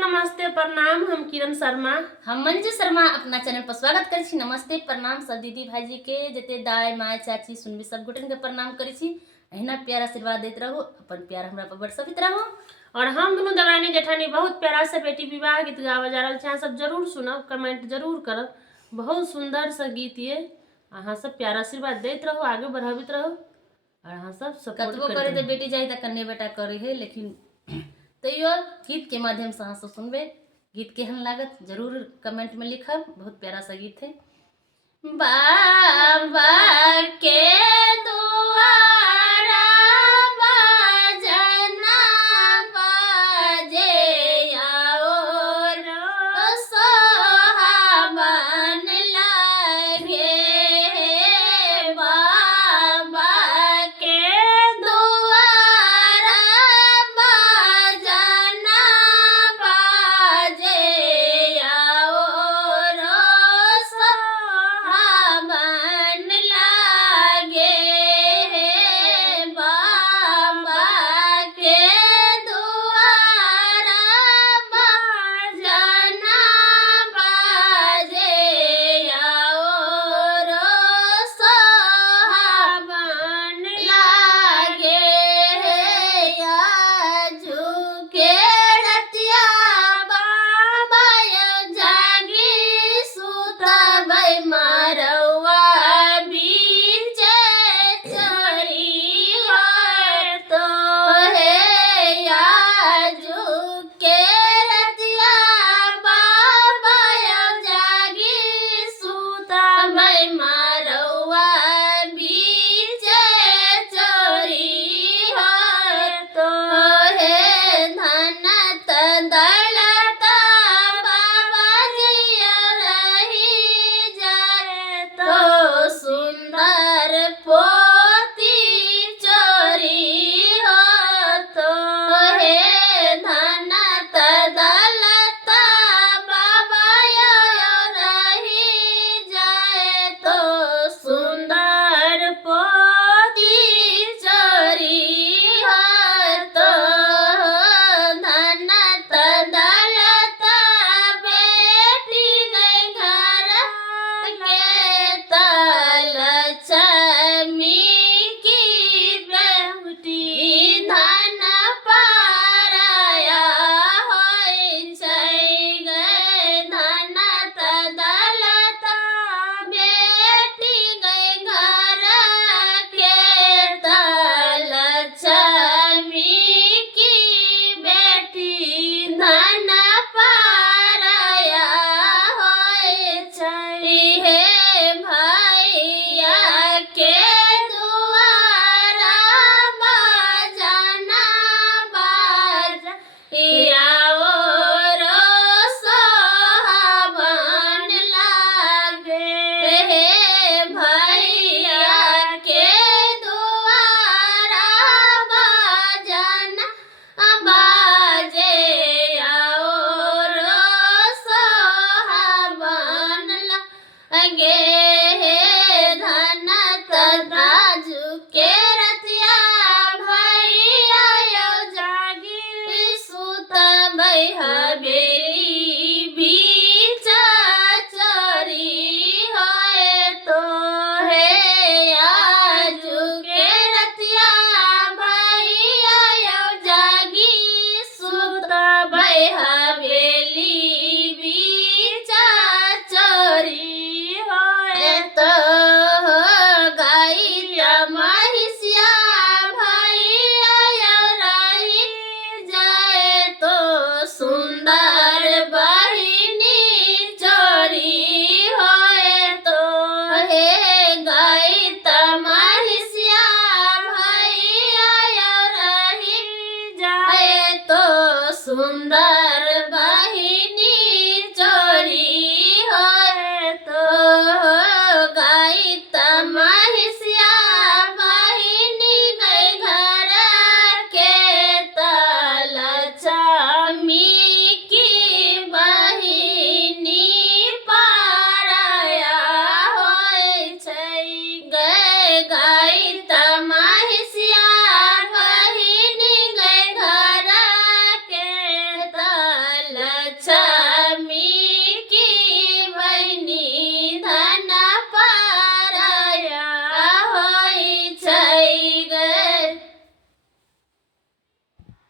नमस्ते प्रणाम। हम किरण शर्मा, हम मंजू शर्मा अपना चैनल पर स्वागत करै छी। नमस्ते प्रणाम सब दीदी भाईजी के, जते दाई माय चाची सुनबी सब गोटन के प्रणाम करै छी। अहिना प्यार आशीर्वाद देते रहो, अपन प्यार हमरा पर बरसबित रहो। और हम दोनों दरानी जेठानी बहुत प्यारा से बेटी विवाह गीत गावे जा रहल छी। अहाँ सब जरूर सुनब, कमेंट जरूर करब। बहुत सुंदर सा गीत ये। अहाँ सब प्यार आशीर्वाद देते रहो, आगे बढ़ावित रहो और अहाँ सब सपोर्ट कतबो करे तो बेटी जाए त कन्ने बेटा करे है, लेकिन तैयो गीत के माध्यम से अहाँ सब सुनबे। गीत केहन लागत जरूर कमेंट में लिखब। बहुत प्यारा सा गीत है। बाबा के दुआरा बजना बजे आओ सोहावन लगे। बाबा के दुआरा बजना बजे आओ सोहावन लगे। बाबा के दुआरा बजना बजे आओ सोहावन लगे। झुके रतिया बाबा जागी सुतबै मारवा बीच चरी तो हे झुके रतिया बाबा जागी सुतबै मारवा बीच चोरी तो हे धन दौलत बाबा जिया रही जाए तो सुंदर पोती चोरी तो हे धन दौलत बाबा रही जाए तो सुंदर पोती चोरी तो धन दौलत बेटी गई घर के लक्ष्मी की बेटी धन पाराया होई छै गए। धन दौलत बेटी गई घर के लक्ष्मी की बेटी धन पाराया होई छै। हे भैया के दुआरा बजना बजाओ सोहावन लागे। हे भैया के दुआरा बजना बाजे आओ सोहावन लगे। धन राजू के रतिया भैया जागी सुतबै हवेली बीच चोरी होए तो हे आजू के रतिया भैया जागी सुतबै हवेली बीच चोरी होए तो गाई महिषिया भैया रही जाए तो सुंदर बहिनी चोरी होए तो हे गाई महिषिया भैया रही जाए तो सुंदर बहिनी चोरी होए तो गाई महिषिया बहिनी गई घर के लक्ष्मी